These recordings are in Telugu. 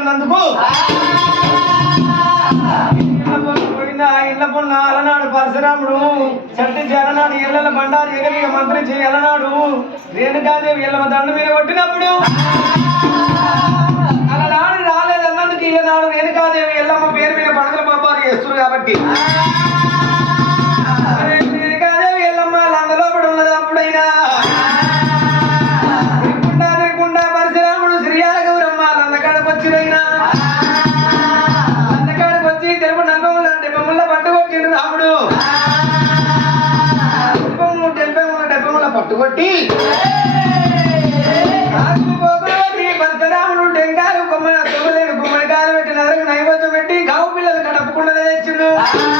అన్నందుకు అలనాడు పరశురాముడు చట్టి జలనాడు ఇళ్ళ బండారు మంత్రి మంత్రించి ఎలనాడు రేణుకాదేవి ఎల్లమ దండ మీద కొట్టినప్పుడు అలనాడు రాలేదన్నందుకు ఈలనాడు రేణుకాదేవి ఎల్లమ్మ పేరు మీద పండుగల పంపారు చేస్తున్నారు కాబట్టి. దేవుడు ముప్పై మూడు డెబ్బై మూడు డెబ్బై మూడు పట్టుకొట్టి. డెంగాలు గావు పిల్లలు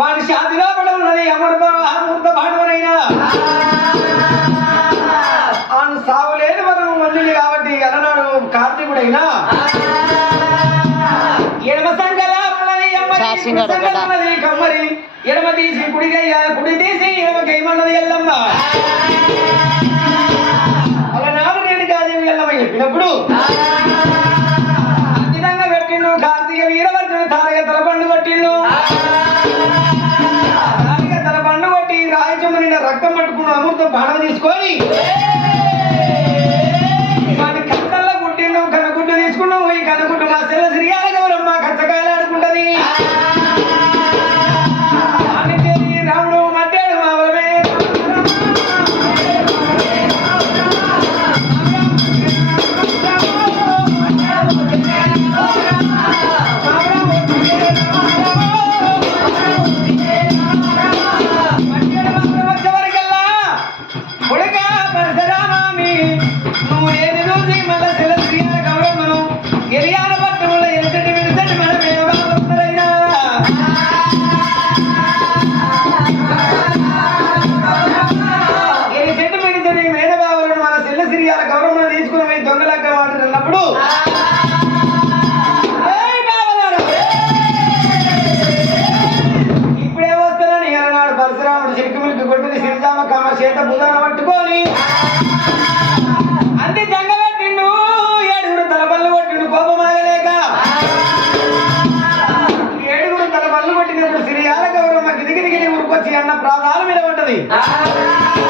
వారి శాంతి లోపల ఉన్నది. అమృత అమృత భాండవనైనా. ఆయన సావు లేని వరం మందిని కాబట్టి అలనాడు కార్తీకుడైనా. ఎడమ సంగలా ఉన్నది కమ్మరి. ఎడమ తీసి కుడిగయ్య కుడి తీసి ఎడమ గైమన్నది ఎల్లమ్మ. నిన్న రక్తం పట్టుకున్న అమృతం బాణం తీసుకొని నువ్వు ఏ రోజు Ah!